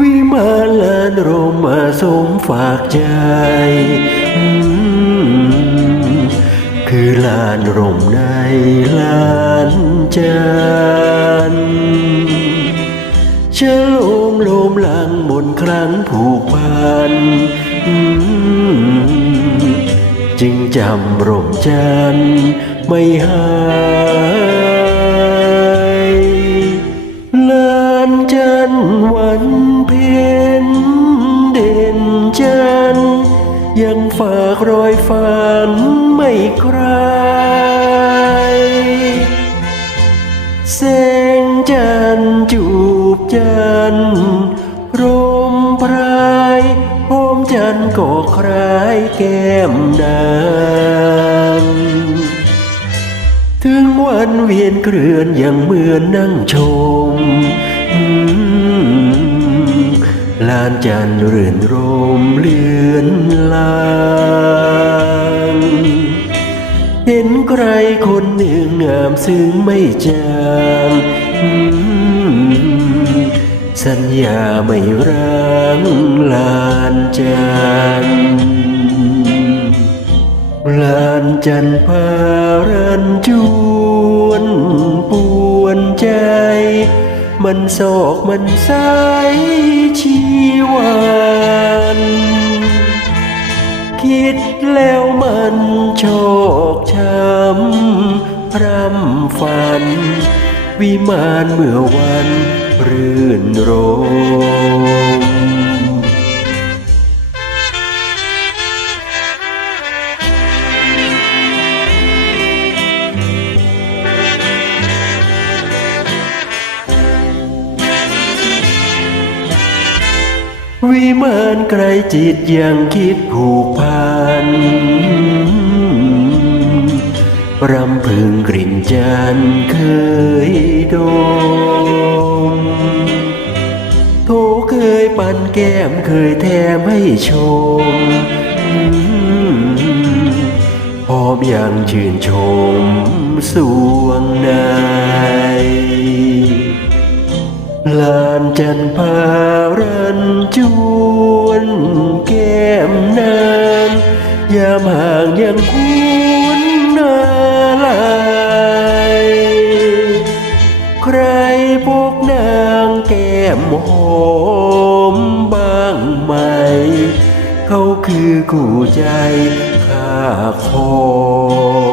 วิมลานรมผสมฝากใจ คือลานรมในลานจันเชโลมโลมลังบนครั้งผูกพันจึงจำรมจันไม่หาย ฝากรอยฝันไม่คลายแสงจันทร์จูบจันทร์ร่มพรายหอมจันทร์ก็คลายแก้มนางถึงวันเวียนเกลื่อนยังเหมือนนั่งชมอืม ลานจันเรื่อนรมเลือนลางเห็นใครคนหนึ่งงามซึ้งไม่จางสัญญาไม่ร้างลานจันลานจันพารันจวนปวนใจ มันโศกมันสายชีวันคิดแล้วมันโชคช้ำพรำฝัน วิมานเมื่อวันรื่นรม วิมานไกลจิตยังคิดผูกพันรำพึงกลิ่นจันเคยดมโทเคยปันแก้มเคยแถมให้ชมอืมพร้อมยังชื่นชมสวงใน ลานจันพารันจวนแก้มนางยามห่างยังคุ้นนาลายใครพบนางแก้มหอมบ้างไหม เขาคือคู่ใจข้าคอ